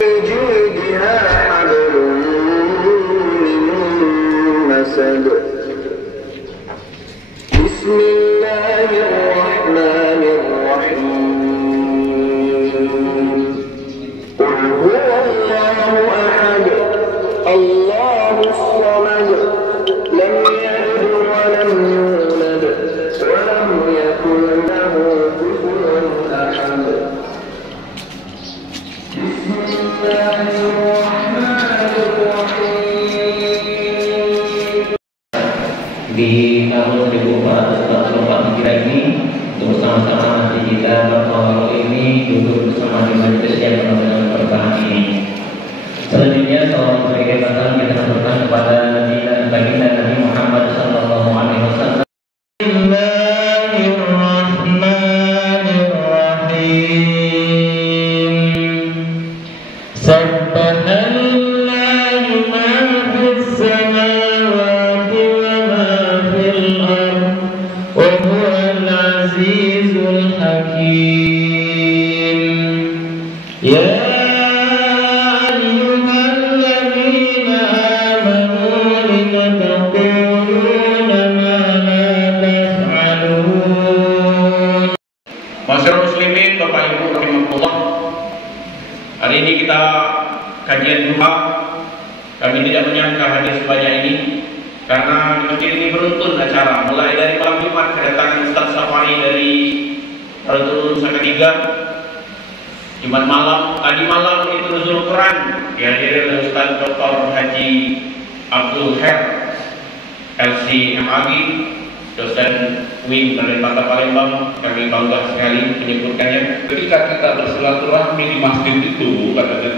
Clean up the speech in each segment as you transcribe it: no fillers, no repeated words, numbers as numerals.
جيدها حبل من مسد بسم الله الرحمن الرحيم قل هو الله أحد الله الصمد لم يلد ولم يولد ولم يكن له كفوا أحد بسم الله الرحمن الرحيم. Di tahun 1444 Hijriah ini untuk bersama-sama nanti kita bertawaru ini duduk bersama di majelis yang penuh dengan berkah ini. Selanjutnya salam peribadatan kita sampaikan kepada Nabi dan baginda Nabi Muhammad sallallahu alaihi wasallam. Masyarakat muslimin, Bapak Ibu rahimahullah. Hari ini kita kajian duha. Kami tidak menyangka hadir sebanyak ini karena di masjid ini beruntun acara, mulai dari malam Jumat kedatangan Ustaz Safari dari Ratul Sakatiga, Jumat malam, tadi malam itu nuzul Quran dihadiri oleh Ustaz Dr. Haji Abdul Her LC MAG, dosen Wing dari Kota Palembang. Kami bangga sekali menyebutkannya. Ketika kita bersilaturahmi di masjid itu, katanya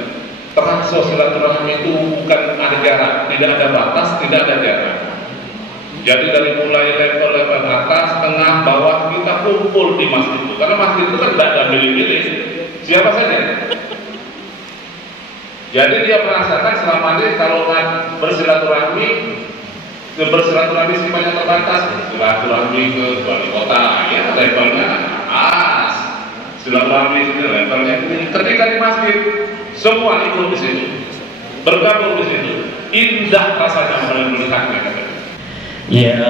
terasa silaturahmi itu bukan ada jarak, tidak ada batas, tidak ada jarak. Jadi dari mulai level atas, tengah, bawah kita kumpul di masjid itu. Karena masjid itu kan tidak ada milih-milih, siapa saja. Jadi dia merasakan selama ini kalau bersilaturahmi sifatnya terbatas, silaturahmi ke wali kota, ya levelnya atas, silaturahmi itu levelnya ketika di masjid semua ikut di situ, bergabung di situ, indah rasanya melihatnya. Ya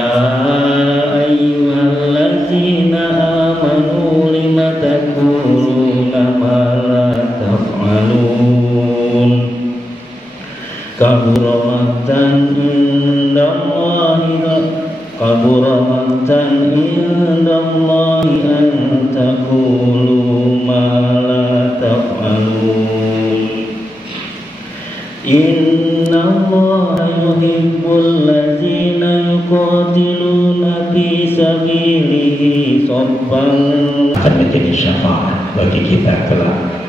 ayyuhallazina amanu lima taquluna ma la taf'alun kabura maqtan indallahi an taqulu ma la taf'alun inna Allaha yuhibbul ladzina yuqatiluna fi sabilihi shaffan. Akan menjadi syafaat bagi kita kelak,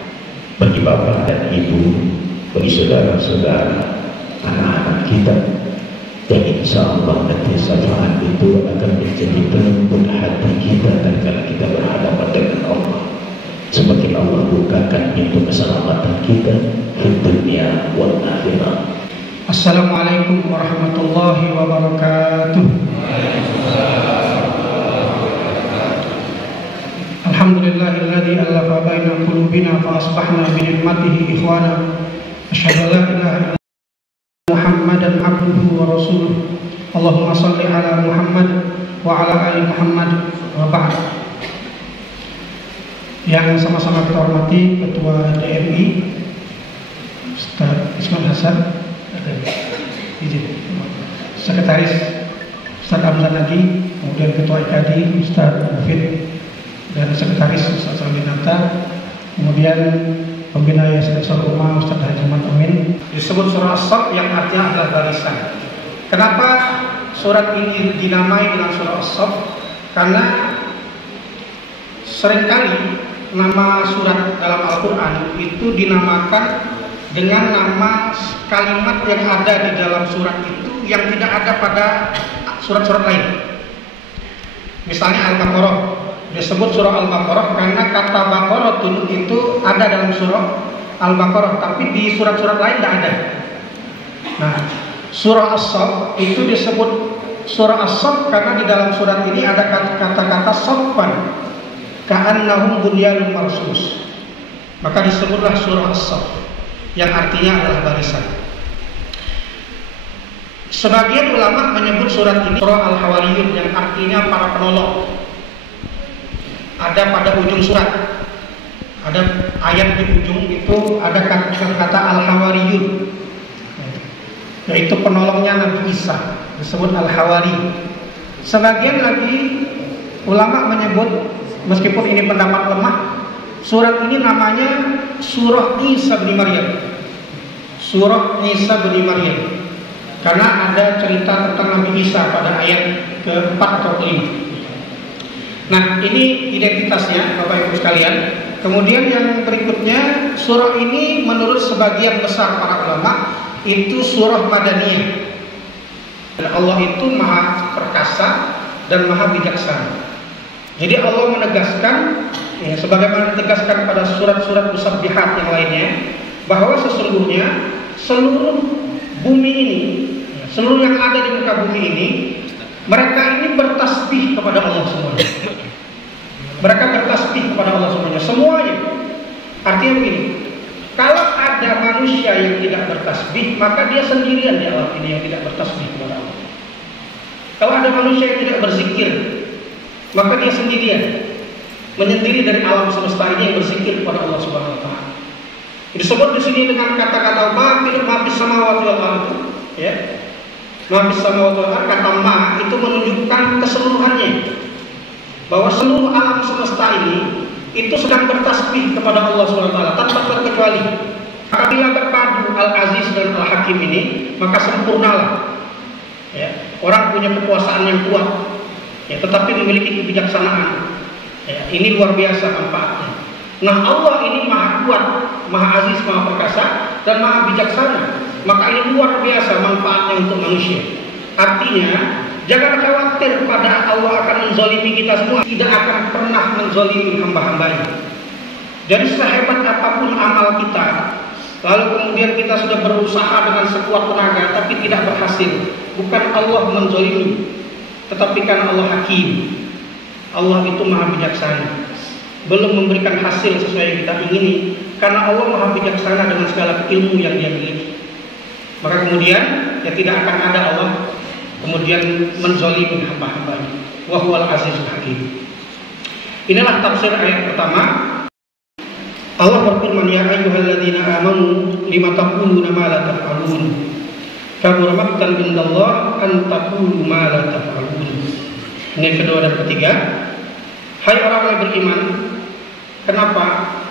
bagi bapak dan ibu, bagi saudara-saudara, anak-anak kita. Dan insya Allah nanti syafaat itu akan menjadi pelembut hati kita tatkala kita berhadapan dengan Allah. Semakin Allah bukakan pintu keselamatan kita di dunia wal akhirah. Assalamualaikum warahmatullahi wabarakatuh. Alhamdulillahilladzi allafa baina qulubina fa asbahna bi ni'matihi ikhwana. Asyhadu an la ilaha illallah Muhammadan abduhu wa rasuluh. Allahumma shalli ala Muhammad wa ala ali Muhammad wa ba'd. Yang sama-sama kita hormati Ketua DMI Ustaz Ismail Hasan, Sekretaris Ustaz Hamzah Nadi, kemudian Ketua IKADI Ustaz Mufid, dan Sekretaris Ustaz Salinata, kemudian Pembina Yayasan Saruma Ustaz Haji Mat Amin. Disebut surah As-Saff yang artinya adalah barisan. Kenapa surat ini dinamai dengan surah As-Saff? Karena seringkali nama surat dalam Al-Quran itu dinamakan dengan nama kalimat yang ada di dalam surat itu yang tidak ada pada surat-surat lain. Misalnya Al-Baqarah, disebut surah Al-Baqarah karena kata Baqaratun itu ada dalam surah Al-Baqarah, tapi di surat-surat lain tidak ada. Nah, surah As-Saff itu disebut surah As-Saff karena di dalam surat ini ada kata-kata saffan, ka'annahum bunyanun marsus. Maka disebutlah surah As-Saff. yang artinya adalah barisan. Sebagian ulama menyebut surat ini surah Al-Hawariyun yang artinya para penolong. Ada pada ujung surat, ada ayat di ujung itu ada kata Al-Hawariyun, yaitu penolongnya Nabi Isa, disebut Al-Hawari. Sebagian lagi ulama menyebut, meskipun ini pendapat lemah, surat ini namanya surah Isa bin Maryam. Surah Isa bin Maryam, karena ada cerita tentang Nabi Isa pada ayat ke-4 atau ke-5. Nah, ini identitasnya Bapak Ibu sekalian. Kemudian yang berikutnya, surah ini menurut sebagian besar para ulama itu surah Madaniyah. Dan Allah itu maha perkasa dan maha bijaksana. Jadi Allah menegaskan, ya, sebagaimana ditegaskan pada surat-surat musabbihat yang lainnya, bahwa sesungguhnya seluruh bumi ini, seluruh yang ada di muka bumi ini, mereka ini bertasbih kepada Allah semuanya. Mereka bertasbih kepada Allah semuanya. Artinya begini, kalau ada manusia yang tidak bertasbih, maka dia sendirian di alam ini yang tidak bertasbih kepada Allah. Kalau ada manusia yang tidak berzikir, maka dia sendirian, menyendiri dari alam semesta ini yang berzikir kepada Allah Subhanahu wa taala. Disebut di sini dengan kata-kata ma'fis samawati wal ardh, ya. Ma'fis samawati wal ardh, kata ma itu menunjukkan keseluruhannya. Bahwa seluruh alam semesta ini itu sedang bertasbih kepada Allah Subhanahu wa taala tanpa terkecuali. Apabila berpadu Al-Aziz dan Al-Hakim ini, maka sempurnalah. Ya, orang punya kekuasaan yang kuat, ya, tetapi memiliki kebijaksanaan. Ya, ini luar biasa manfaatnya. Nah, Allah ini maha kuat, maha aziz, maha perkasa, dan maha bijaksana. Maka ini luar biasa manfaatnya untuk manusia. Artinya, jangan khawatir pada Allah akan menzalimi kita semua. Tidak akan pernah menzalimi hamba-hambanya. Jadi sehebat apapun amal kita, lalu kemudian kita sudah berusaha dengan sekuat tenaga tapi tidak berhasil, bukan Allah menzalimi, tetapi karena Allah hakim. Allah itu maha bijaksana, belum memberikan hasil sesuai yang kita ingini, karena Allah maha bijaksana dengan segala ilmu yang Dia miliki. Maka kemudian ya tidak akan ada Allah kemudian menzalimi hamba-hambanya. Wa huwal azizul hakim. Inilah tafsir ayat pertama. Allah berfirman, ya ayyuhalladzina amanu lima taquluna ma la taf'alun. Kabura maqtan indallah an taqulu ma la taf'alun. Ini kedua dan ketiga. Hai orang yang beriman, kenapa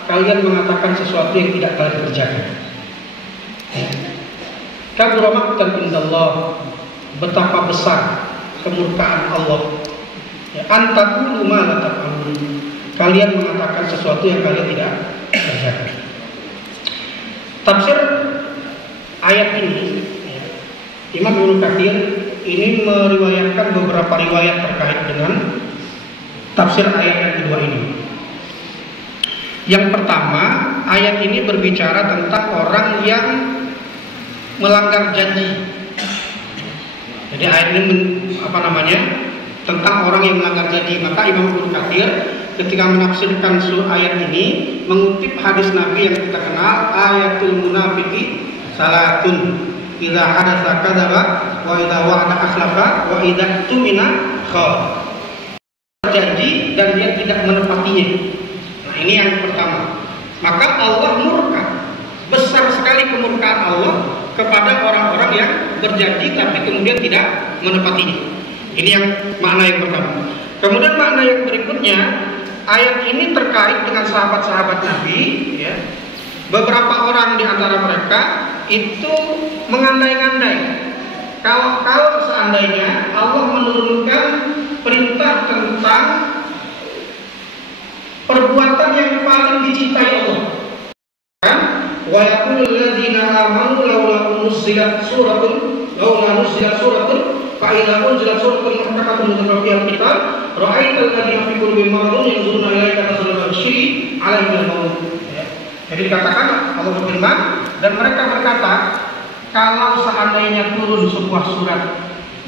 kalian mengatakan sesuatu yang tidak kalian kerjakan? Kabura maqtan indallah, betapa besar kemurkaan Allah. Ya, an taqulu ma la taf'alun. Kalian mengatakan sesuatu yang kalian tidak kerjakan. Tafsir ayat ini, ya, Imam Ibnu Katsir ini meriwayatkan beberapa riwayat terkait dengan tafsir ayat yang kedua ini. Yang pertama, ayat ini berbicara tentang orang yang melanggar janji. Jadi ayat ini tentang orang yang melanggar janji. Maka Imam Ibnu Katsir ketika menafsirkan ayat ini mengutip hadis Nabi yang kita kenal, ayatul munafiqi salatun, idza hadatsa kadzaba wa idza wa'ada akhlafa wa idza tumina khana. Janji dan dia tidak menepatinya. Nah, ini yang pertama. Maka Allah murka, besar sekali kemurkaan Allah kepada orang-orang yang berjanji tapi kemudian tidak menepatinya. Ini yang makna yang pertama. Kemudian makna yang berikutnya, ayat ini terkait dengan sahabat-sahabat Nabi, ya. Beberapa orang di antara mereka itu mengandai-andai kalau seandainya Allah menurunkan perintah tentang perbuatan yang paling dicintai Allah, kan? Wa yaqulul ladzina amanu laula nuzilat suratun fa idza unzilat suratun muhkamatun mutashabihatun kitab ra'aital ladzina fi qulubihim maradun yanzuruna ilaika nazara al-syai' 'alaihim al-maut. Jadi dikatakan Allah berfirman, dan mereka berkata, kalau seandainya turun sebuah surat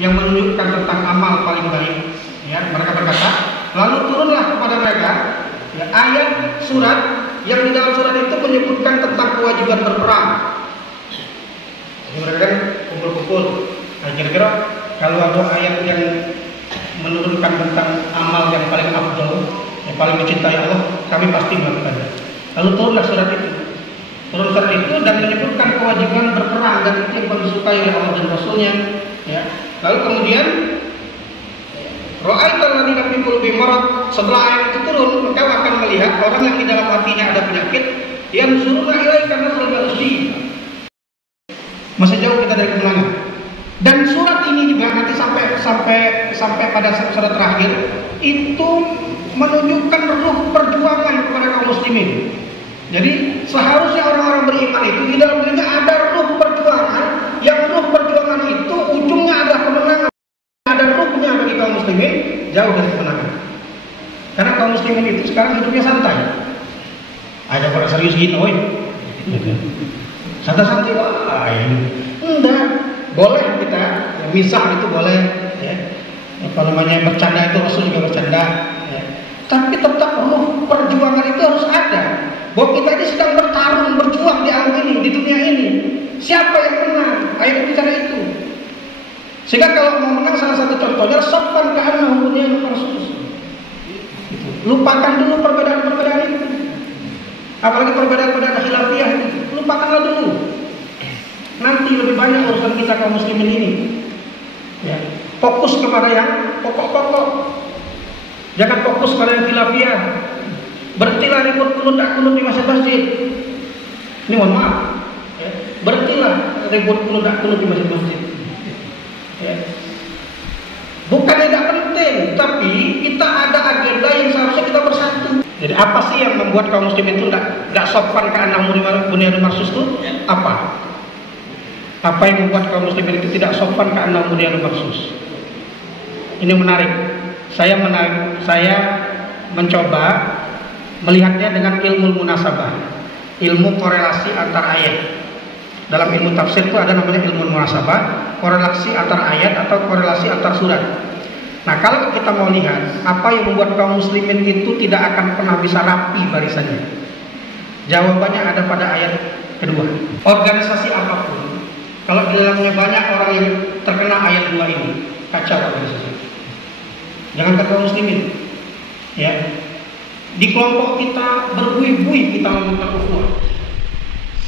yang menunjukkan tentang amal paling baik, ya, mereka berkata, lalu turunlah kepada mereka, ya, ayat surat yang di dalam surat itu menyebutkan tentang kewajiban berperang. Jadi mereka kan kumpul-kumpul. Nah, kira-kira kalau ada ayat yang menurunkan tentang amal yang paling afdal, yang paling dicintai Allah, kami pasti melakukannya. Lalu turunlah surat itu. Turun surat itu dan menyebutkan kewajiban berperang, dan itu yang paling disukai oleh Allah dan Rasulnya. Ya. Lalu kemudian ra'aital ladzina fi qulubihim marad, setelah ayat itu turun, engkau akan melihat orang yang di dalam hatinya ada penyakit, yang suruna ilaika nasrul ba'usyi. Masih jauh kita dari kemenangan. Dan surat ini juga nanti sampai pada surat terakhir itu menunjukkan ruh perjuangan kepada kaum muslimin. Jadi seharusnya orang-orang beriman itu di dalam dirinya ada ruh perjuangan, yang ruh perjuangan itu ujungnya adalah kemenangan. Ada ruhnya bagi kaum muslimin jauh dari kemenangan. Karena kaum muslimin itu sekarang hidupnya santai. Ada orang serius gitu, woi. Santai-santai wah. Enggak, boleh kita misah itu boleh, ya. Apa namanya, bercanda itu Rasul juga bercanda, ya. Tapi tetap ruh perjuangan itu harus ada. Bahwa kita ini sedang bertarung, berjuang di alam ini, di dunia ini. Siapa yang menang? Ayat bicara itu. Sehingga kalau mau menang, salah satu contohnya safan ka'annahu bunyanun marsus. Lupakan dulu perbedaan-perbedaan itu. Apalagi perbedaan-perbedaan khilafiyah itu. Lupakanlah dulu. Nanti lebih banyak urusan kita kaum muslimin ini. Ya. Fokus kepada yang pokok-pokok. Jangan fokus pada yang khilafiyah. Berhentilah ribut kunut tak kunut di masjid-masjid. Ini mohon maaf. Ya. Berhentilah ribut kunut tak kunut di masjid-masjid. Ya. Bukan tidak penting, tapi kita ada agenda yang seharusnya kita bersatu. Jadi apa sih yang membuat kaum muslimin itu tidak sopan ke anak bunyanun marsus itu? Apa? Apa yang membuat kaum muslimin itu tidak sopan ke anak bunyanun marsus? Ini menarik. Saya mencoba melihatnya dengan ilmu munasabah, ilmu korelasi antar ayat. Dalam ilmu tafsir itu ada namanya ilmu munasabah, korelasi antar ayat atau korelasi antar surat. Nah, kalau kita mau lihat apa yang membuat kaum muslimin itu tidak akan pernah bisa rapi barisannya, jawabannya ada pada ayat kedua. Organisasi apapun, kalau di dalamnya banyak orang yang terkena ayat 2 ini, kacau organisasi. Jangan kata kaum muslimin, ya. Di kelompok kita berbuih-buih kita meminta ukhuwah.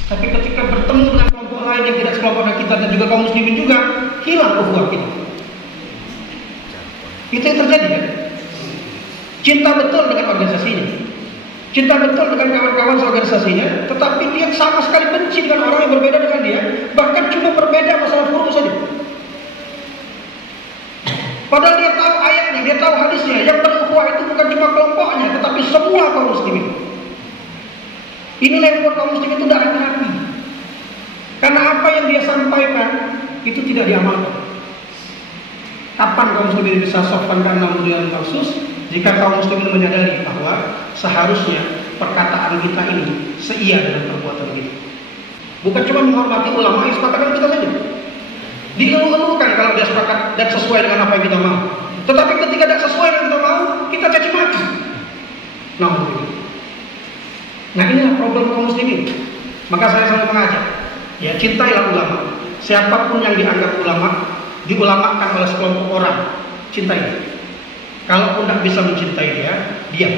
Tapi ketika bertemu dengan kelompok lain yang tidak sekelompok dengan kita dan juga kaum muslimin juga, hilang ukhuwah kita. Itu yang terjadi kan? Cinta betul dengan organisasinya, cinta betul dengan kawan-kawan organisasinya, tetapi dia sama sekali benci dengan orang yang berbeda dengan dia, bahkan cuma berbeda masalah furu saja. Padahal dia tahu ayatnya, dia tahu hadisnya. Yang berukhuwah itu bukan cuma kelompoknya, tetapi semua kaum muslimin. Inilah yang membuat kaum muslimin itu tidak rapi. Karena apa yang dia sampaikan itu tidak diamalkan. Kapan kaum muslimin bisa sopan karena bunyanun marsus? Jika kaum muslimin menyadari bahwa seharusnya perkataan kita ini seia dengan perbuatan kita. Bukan cuma menghormati ulama yang sepakat dengan kita saja. Dielu-elukan kalau dia sepakat dan sesuai dengan apa yang kita mau. Tetapi ketika tidak sesuai dengan kita mau, kita caci maki. Nah, inilah problem kaum muslimin. Maka saya selalu mengajak, ya, cintailah ulama. Siapapun yang dianggap ulama, diulamakan oleh sekelompok orang, cintai. Kalaupun tidak bisa mencintai dia, diam.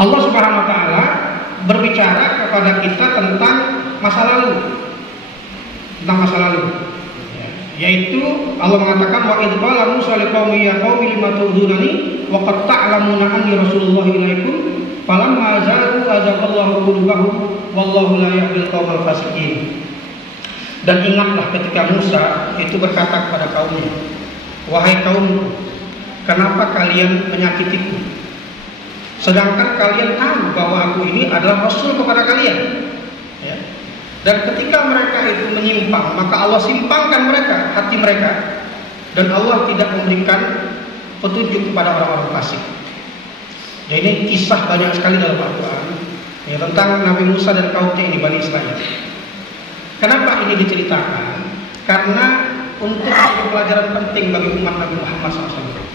Allah Subhanahu wa taala berbicara kepada kita tentang masa lalu. Yaitu Allah mengatakan wa idh qala Musa liqaumihi ya qaumi lima tu'dunani wa qad ta'lamuna anni rasulullah ilaikum falamma zaghu azaghallahu qulubahum wallahu la yahdil qaumal fasiqin. Dan ingatlah ketika Musa itu berkata kepada kaumnya, wahai kaumku, kenapa kalian menyakitiku? Sedangkan kalian tahu bahwa aku ini adalah Rasul kepada kalian. Ya. Dan ketika mereka itu menyimpang, maka Allah simpangkan mereka, hati mereka, dan Allah tidak memberikan petunjuk kepada orang-orang fasik. Ya, ini kisah banyak sekali dalam Al-Quran, ya, tentang Nabi Musa dan kaumnya ini, Bani Israil. Kenapa ini diceritakan? Karena untuk satu pelajaran penting bagi umat Nabi Muhammad SAW.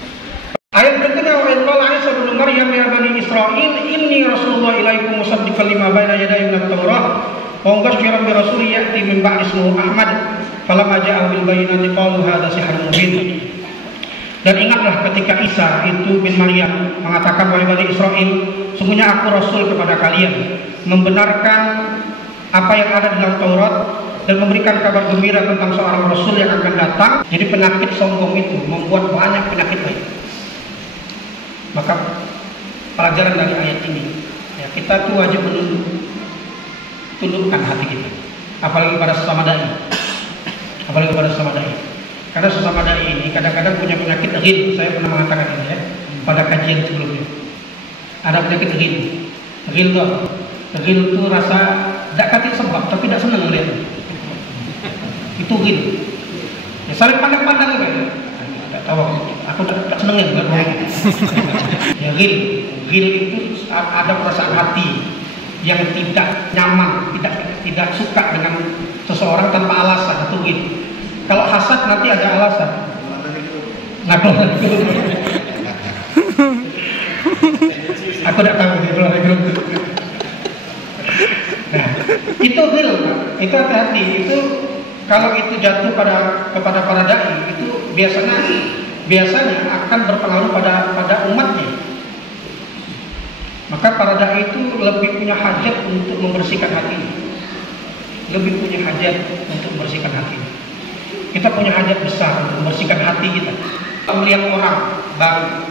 Ayat berikutnya, wa idh qala Isa ibnu Maryam ya Israil inni rasulullah ilaikum musaddiqan lima baina yadayya minat Taurah wa mubasysyiran bi rasulin ya'ti min ba'di ismuhu Ahmad falamma ja'ahum bil bayyinati qalu hadza sihrun mubin. Dan ingatlah ketika Isa itu bin Maryam mengatakan, wahai Bani Israel, sungguhnya aku rasul kepada kalian, membenarkan apa yang ada dalam Taurat dan memberikan kabar gembira tentang seorang rasul yang akan datang. Jadi penyakit sombong itu membuat banyak penyakit lain. Maka pelajaran dari ayat ini, ya, kita tuh wajib tundukkan hati kita, apalagi pada sesama dai, karena sesama dai ini kadang-kadang punya penyakit ghil. Saya pernah mengatakan ini ya pada kajian sebelumnya. Ada penyakit ghil. Ghil itu apa? Ghil itu rasa tidak kati sebab tapi tidak senang melihat. Itu ghil. Ya, saling pandang-pandang kan? Tidak tahu. Aku tak senang ya. Ya ghil itu ada perasaan hati yang tidak nyaman, tidak suka dengan seseorang tanpa alasan. Itu ghil. Kalau hasad nanti ada alasan. Aku tidak tahu Nah, itu ghil, itu hati-hati. Itu kalau itu jatuh kepada para dai, itu biasanya akan berpengaruh pada umatnya. Maka para dai itu lebih punya hajat untuk membersihkan hati. Kita punya hajat besar untuk membersihkan hati kita. Melihat orang baru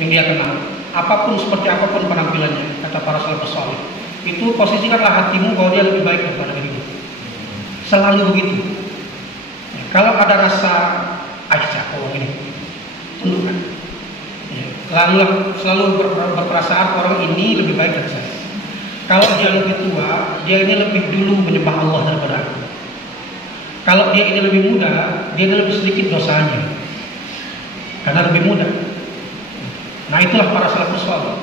yang dia kenal, apapun seperti apapun penampilannya, kata para salafus saleh, itu posisikanlah hatimu bahwa dia lebih baik daripada dirimu. Selalu begitu. Ya, kalau ada rasa Aisyah orang ini, tundukkan. Ya, selalu berperasaan orang ini lebih baik dari saya. Kalau dia lebih tua, dia ini lebih dulu menyembah Allah daripada aku. Kalau dia ini lebih muda, dia ini lebih sedikit dosanya, karena lebih muda. Nah, itulah para salafus saleh.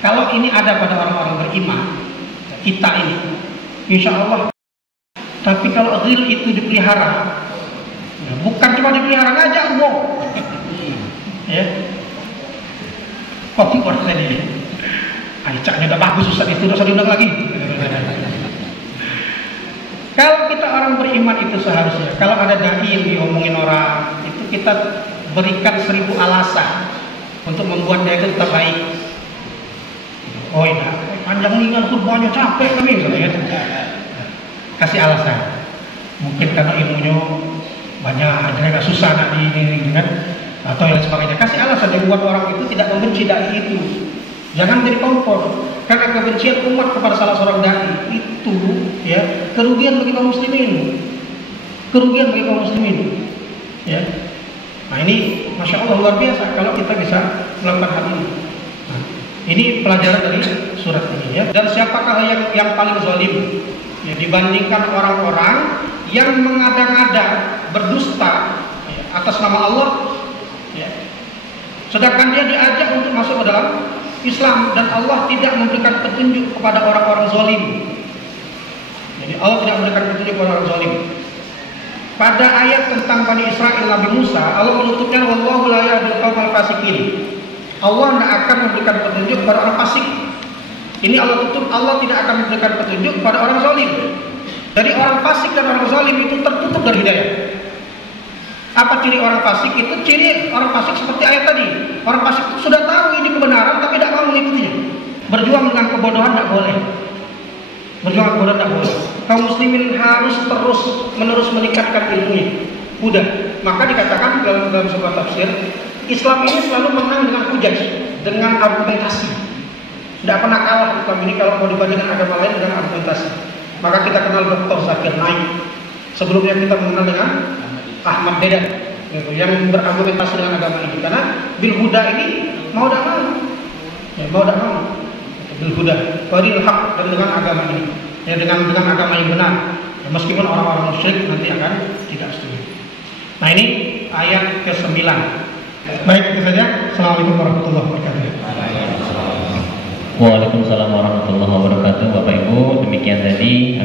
Kalau ini ada pada orang-orang beriman, kita ini, insya Allah. Tapi kalau ghil itu dipelihara, bukan cuma dipelihara, ngajak ngomong, ya. Kok orang ini, Aisyahnya udah bagus, Ustaz itu udah usah diundang lagi. Kalau kita orang beriman itu seharusnya, kalau ada dai yang diomongin orang, itu kita berikan 1000 alasan untuk membuat dia itu tetap baik. Oh iya, panjang ingat khutbahnya capek kami, misalnya. Kasih alasan. Mungkin karena ilmunya banyak, agak susah nak kan, atau yang sebagainya. Kasih alasan yang buat orang itu tidak membenci dai itu. Jangan jadi kompor. Karena kebencian umat kepada salah seorang dai itu, ya, kerugian bagi kaum muslimin. Ya. Nah, ini Masya Allah luar biasa kalau kita bisa melakukan hal ini. Nah, ini pelajaran dari surat ini, ya. Dan siapakah yang paling zalim? Ya, dibandingkan orang-orang yang mengada-ngada berdusta, ya, atas nama Allah, ya. Sedangkan dia diajak untuk masuk ke dalam Islam, dan Allah tidak memberikan petunjuk kepada orang-orang zalim. Jadi Allah tidak memberikan petunjuk kepada orang zalim. Pada ayat tentang Bani Israil Nabi Musa, Allah menutupnya wallahu la yahdil qaumal fasiqin. Allah tidak akan memberikan petunjuk kepada orang fasik. Ini Allah tutup, Allah tidak akan memberikan petunjuk kepada orang zalim. Jadi orang fasik dan orang zalim itu tertutup dari hidayah. Apa ciri orang fasik? Itu ciri orang fasik seperti ayat tadi. Orang fasik itu sudah tahu ini kebenaran tapi tidak mau mengikutinya. Berjuang dengan kebodohan tidak boleh. Kaum muslimin harus terus-menerus meningkatkan ilmunya. Udah. Maka dikatakan dalam sebuah tafsir, Islam ini selalu menang dengan hujaj, dengan argumentasi. Tidak pernah kalah Islam ini kalau mau dibandingkan agama lain dengan argumentasi. Maka kita kenal Dr. Zakir Naik. Sebelumnya kita mengenal dengan Ahmad Dedan, gitu, yang berargumentasi dengan agama ini. Karena bil huda ini mau tidak mau, bil huda, wadil haq, dan dengan agama ini, ya, dengan agama yang benar, ya, meskipun orang-orang musyrik nanti akan tidak setuju. Nah, ini ayat ke-9. Baik, itu saja. Assalamualaikum warahmatullahi wabarakatuh. Waalaikumsalam warahmatullahi wabarakatuh. Bapak Ibu, demikian tadi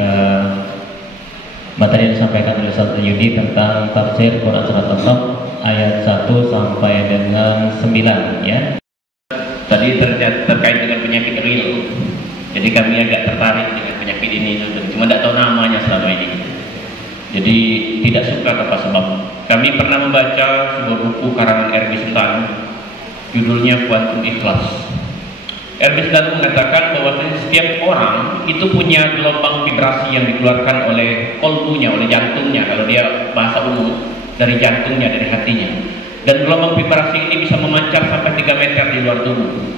materi yang disampaikan oleh Ustaz Yudi tentang tafsir Quran Surat An-Nahl ayat 1 sampai dengan 9, ya. Tadi terkait dengan penyakit real. Jadi kami agak tertarik dengan penyakit ini, cuma tidak tahu namanya selama ini. Jadi tidak suka apa sebab. Kami pernah membaca sebuah buku karangan R.B. Sultan, judulnya Kuantum Ikhlas. R.B. Sultan mengatakan bahwa setiap orang itu punya gelombang vibrasi yang dikeluarkan oleh kolbunya, oleh jantungnya, kalau dia bahasa umum, dari jantungnya, dari hatinya. Dan gelombang vibrasi ini bisa memancar sampai 3 meter di luar tubuh.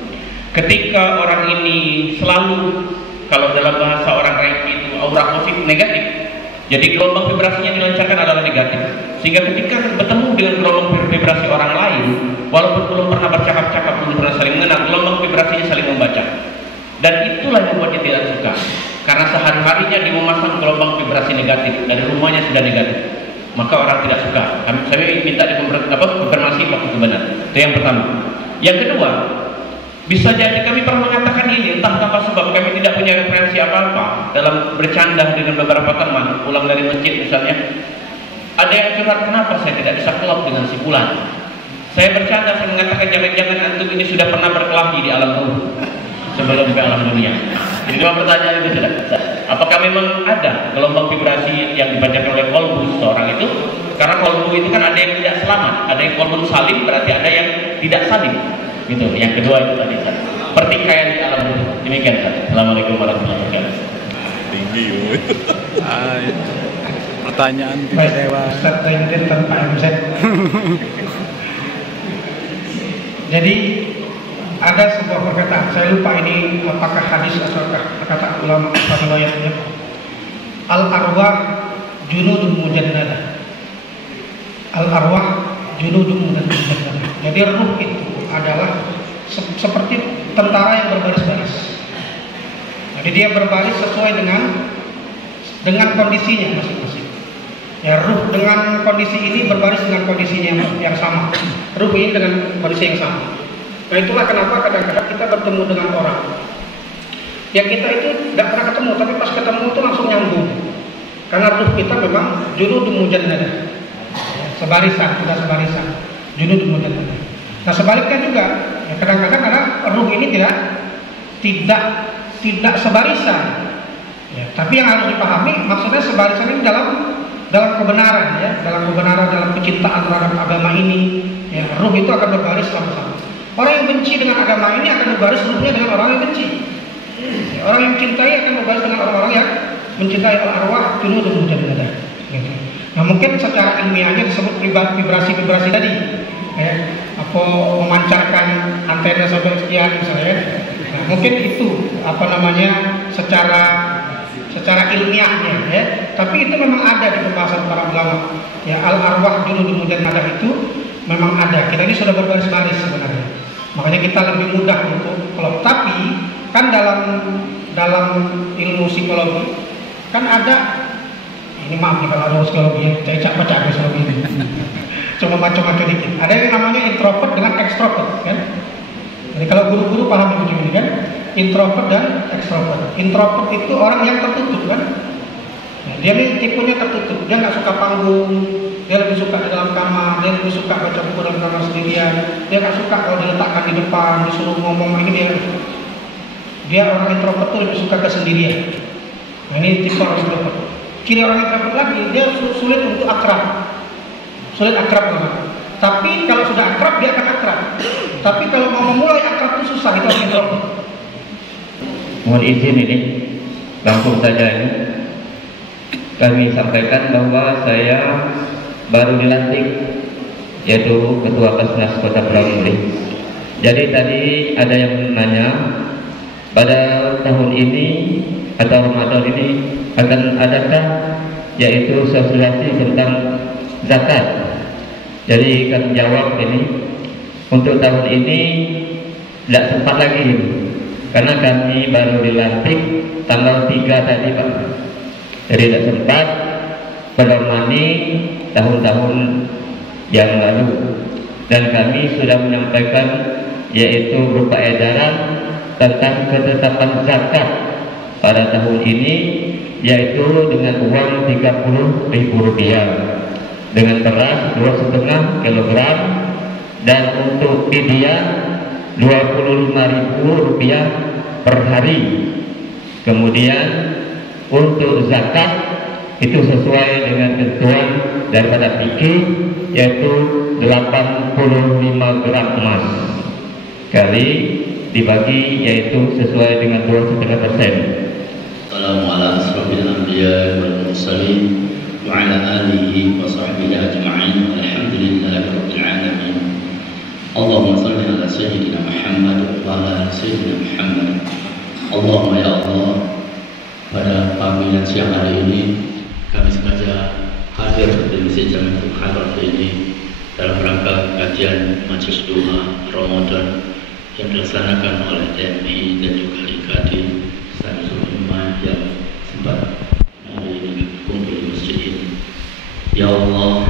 Ketika orang ini selalu, kalau dalam bahasa orang Reiki itu aura positif negatif, jadi gelombang vibrasinya dilancarkan adalah negatif. Sehingga ketika bertemu dengan gelombang vibrasi orang lain, walaupun belum pernah bercakap-cakap, belum pernah saling mengenal, gelombang vibrasinya saling membaca. Dan itulah yang membuat dia tidak suka. Karena sehari-harinya dia memasang gelombang vibrasi negatif, dari rumahnya sudah negatif. Maka orang tidak suka. Saya minta konfirmasi apakah itu benar. Itu yang pertama. Yang kedua, bisa jadi kami pernah mengatakan ini, entah apa sebab kami tidak punya referensi apa-apa dalam bercanda dengan beberapa teman pulang dari masjid misalnya. Ada yang curhat, kenapa saya tidak bisa kelab dengan si fulan. Saya bercanda, saya mengatakan jangan-jangan antum ini sudah pernah berkelahi di alam ruh sebelum ke alam dunia. Jadi dua pertanyaan itu sudah. Apakah memang ada gelombang vibrasi yang dibacakan oleh kolbu seseorang itu? Karena kolbu itu kan ada yang tidak selamat, ada yang kolbu salim, berarti ada yang tidak salim. Gitu. Yang kedua itu tadi pertikaian di alam ruh. Demikian. Assalamualaikum warahmatullahi wabarakatuh. Tinggi pertanyaan tidak dewa. Ustaz Zainudin tanpa MZ. Jadi ada sebuah perkataan, saya lupa ini apakah hadis atau kata ulama riwayatnya. Al arwah junudun mujannadah. Al arwah junudun mujannadah. Jadi ruh itu adalah seperti tentara yang berbaris-baris. Jadi dia berbaris sesuai dengan kondisinya masing-masing. Ya, ruh dengan kondisi ini berbaris dengan kondisinya yang sama. Ruh ini dengan kondisi yang sama. Nah itulah kenapa kadang-kadang kita bertemu dengan orang yang kita itu tidak pernah ketemu, tapi pas ketemu itu langsung nyambung. Karena ruh kita memang junudun mujannadah. Sebarisan, sudah sebarisan. Junudun mujannadah. Nah sebaliknya juga, ya kadang-kadang karena ruh ini tidak sebarisan. Ya, tapi yang harus dipahami, maksudnya sebarisan ini dalam kebenaran, ya, dalam kebenaran, dalam kecintaan terhadap agama ini, ya, ruh itu akan berbaris sama-sama. Orang yang benci dengan agama ini akan berbaris ruhnya dengan orang yang benci. Ya, orang yang mencintai akan berbaris dengan orang-orang yang mencintai. Al-arwah junudun mujannadah. Gitu. Nah mungkin secara ilmiahnya disebut vibrasi tadi. Ya, apa memancarkan antena sampai sekian misalnya. Nah, mungkin itu secara ilmiahnya, ya. Tapi itu memang ada di pembahasan para ulama. Ya, al-arwah junudun mujannadah itu memang ada. Kita ini sudah berbaris-baris sebenarnya. Makanya kita lebih mudah untuk kelop. Tapi kan dalam ilmu psikologi kan ada, ini maaf nih kalau ada psikologi yang cacak-cacak psikologi ini. Cuma macam-macam dikit. Ada yang namanya introvert dengan extrovert, kan? Jadi kalau guru-guru paham begini ini kan, introvert dan extrovert. Introvert itu orang yang tertutup, kan? Nah, dia ini tipenya tertutup. Dia nggak suka panggung. Dia lebih suka di dalam kamar. Dia lebih suka baca buku dalam kamar sendirian. Dia nggak suka kalau diletakkan di depan, disuruh ngomong ini dia. Dia orang introvert itu lebih suka kesendirian. Nah, ini tipe orang introvert. Ciri orang introvert lagi, dia sulit untuk akrab. Sulit akrab banget. Tapi kalau sudah akrab dia akan akrab. Tapi kalau mau memulai akrab itu susah, itu orang introvert. Mohon izin ini langsung saja ini kami sampaikan bahwa saya baru dilantik yaitu Ketua Basnas Kota Pulau Muli. Jadi tadi ada yang nanya pada tahun ini atau Ramadan ini akan adakah yaitu sosialisasi tentang zakat. Jadi kami jawab ini untuk tahun ini tidak sempat lagi karena kami baru dilantik tanggal 3 tadi Pak. Jadi tidak sempat menemani tahun-tahun yang lalu. Dan kami sudah menyampaikan yaitu berupa edaran tentang ketetapan zakat pada tahun ini yaitu dengan uang Rp30.000 dengan beras 2,5 kg dan untuk fidyah Rp25.000 per hari. Kemudian untuk zakat itu sesuai dengan ketentuan daripada fikih, yaitu 85 gram emas kali dibagi, yaitu sesuai dengan 2,5%. Assalamualaikum warahmatullahi wabarakatuh. Wa ala alihi wa sahbihi ajma'in. Alhamdulillahi rabbil alamin. Allahumma salli ala sayyidina Muhammad wa ala sayyidina Muhammad. Allahumma ya Allah, pada pagi dan siang hari ini kami sengaja hadir di Masjid Jami'atul Hadrat ini dalam rangka kajian Majelis Duha Ramadan yang dilaksanakan oleh TMI dan juga IKD Stadion Iman yang sempat hari ini kumpul di masjid ini. Ya Allah,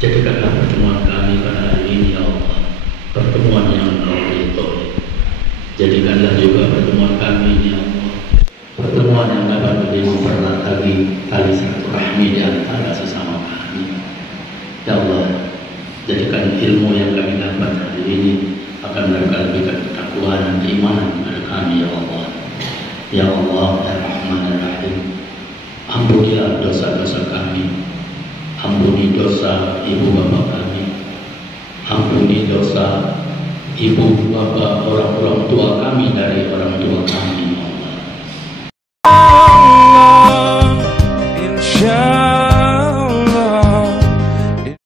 jadikanlah pertemuan kami pada hari ini, ya Allah, pertemuan yang ridho. Jadikanlah juga pertemuan kami ini, ya Allah, pertemuan yang dapat menjadi mempererat lagi tali silaturahmi di antara sesama kami. Ya Allah, jadikan ilmu yang kami dapat hari ini akan menambahkan ketakwaan dan keimanan kepada kami, ya Allah. Ya Allah, ya Rahman ya Rahim, ampunilah dosa-dosa kami, ampuni dosa ibu bapak kami, ampuni dosa ibu bapak orang-orang tua kami dari orang